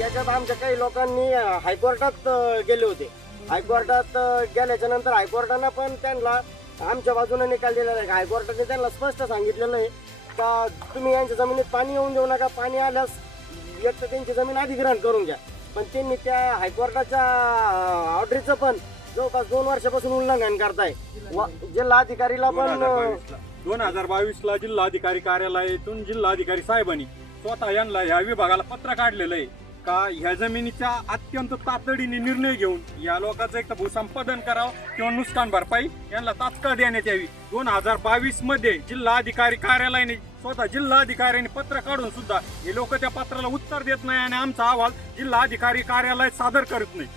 याच्यात आमच्या काही लोकांनी हायकोर्टात गेले होते. हायकोर्टात गेल्याच्या नंतर हायकोर्टानं पण त्यांना आमच्या बाजूने निकाल दिलेला आहे. हायकोर्टाने त्यांना स्पष्ट सांगितलेलं आहे का तुम्ही यांच्या जमिनीत पाणी येऊन देऊ नका. पाणी आल्यास एक तर त्यांची जमीन अधिग्रहण करून घ्या. पण त्यांनी त्या हायकोर्टाच्या ऑर्डरचं पण जवळपास 2 वर्षापासून उल्लंघन करताय. जिल्हा अधिकारीला पण 2022ला जिल्हाधिकारी कार्यालयातून जिल्हाधिकारी साहेबांनी स्वतः यांना ह्या विभागाला पत्र काढलेलं आहे का ह्या जमिनीचा अत्यंत तातडीने निर्णय घेऊन या लोकांचं एक तर भूसंपादन करावं किंवा नुकसान भरपाई यांना तात्काळ देण्यात यावी. 2022 मध्ये जिल्हाधिकारी कार्यालयाने स्वतः जिल्हाधिकाऱ्यांनी पत्र काढून सुद्धा हे लोक त्या पत्राला उत्तर देत नाही आणि आमचा अहवाल जिल्हाधिकारी कार्यालयात सादर करत नाही.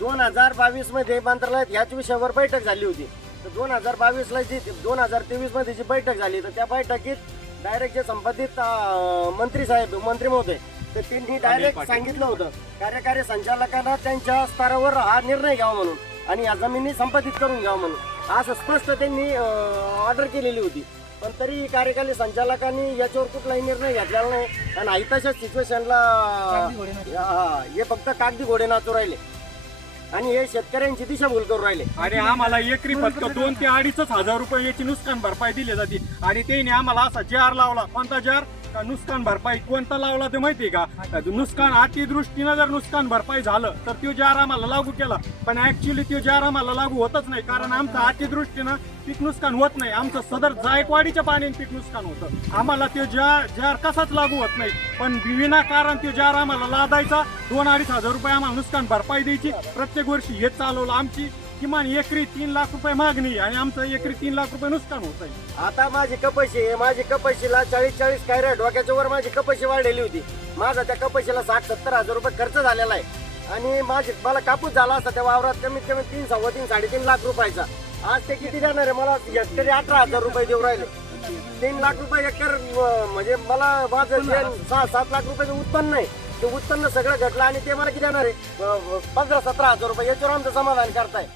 2022 मध्ये मंत्रालयात याच विषयावर बैठक झाली होती. तर 2022ला जी 2023 मध्ये जी बैठक झाली तर त्या बैठकीत डायरेक्ट जे संबंधित मंत्री महोदय तर त्यांनी डायरेक्ट सांगितलं होतं कार्यकारी संचालकांना त्यांच्या स्तरावर हा निर्णय घ्यावा म्हणून आणि या जमिनी संपादित करून घ्यावा म्हणून असं स्पष्ट त्यांनी ऑर्डर केलेली होती. पण तरी कार्यकारी संचालकांनी याच्यावर कुठलाही निर्णय घेतलेला नाही आणि आयताच्या सिच्युएशनला हे फक्त कागदी घोडे नाचू राहिले आणि हे शेतकऱ्यांची दिशाभूल करून राहिले. आणि आम्हाला एकरी फक्त 2 ते 2.5 हजार रुपये याची नुकसान भरपाई दिली जाते आणि त्याने आम्हाला असा जार लावला. कोणता जार? का नुकसान भरपाई कोणता लावला ते माहितीये का? नुकसान अतिदृष्टीनं जर नुकसान भरपाई झालं तर तो जार आम्हाला लागू केला. पण ऍक्च्युली तो जार आम्हाला लागू होतच नाही कारण आमचं अतिदृष्टीनं पीक नुकसान होत नाही. आमचं सदर जायकवाडीच्या पाण्याने पीक नुकसान होतं. आम्हाला तो जार कसाच लागू होत नाही. पण विनाकारण तो जार आम्हाला लादायचा. 2-2.5 हजार रुपये आम्हाला नुकसान भरपाई द्यायची. प्रत्येक वर्षी हेच चालवलं. आमची किमान एकरी 3 लाख रुपये मागणी आणि आमचं एकरी 3 लाख रुपये नुकसान होत आहे. आता माझी कपाशीला 40 कायऱ्या डोक्याच्या वर माझी कपाशी वाढलेली होती. माझा त्या कपाशीला 60-70 हजार रुपये खर्च झालेला आहे आणि मला कापूस झाला असता त्या वावरात कमीत कमी 3-3.5 लाख रुपयाचा. आज ते किती देणार आहे मला? हेक्टरी 18,000 रुपये देऊ राहिले. 3 लाख रुपये एकर म्हणजे मला माझं 6-7 लाख रुपयाचं उत्पन्न आहे. ते उत्पन्न सगळं घटलं आणि ते मला किती देणार आहे? 15-17 हजार रुपये. याच्यावर आमचं समाधान करताय.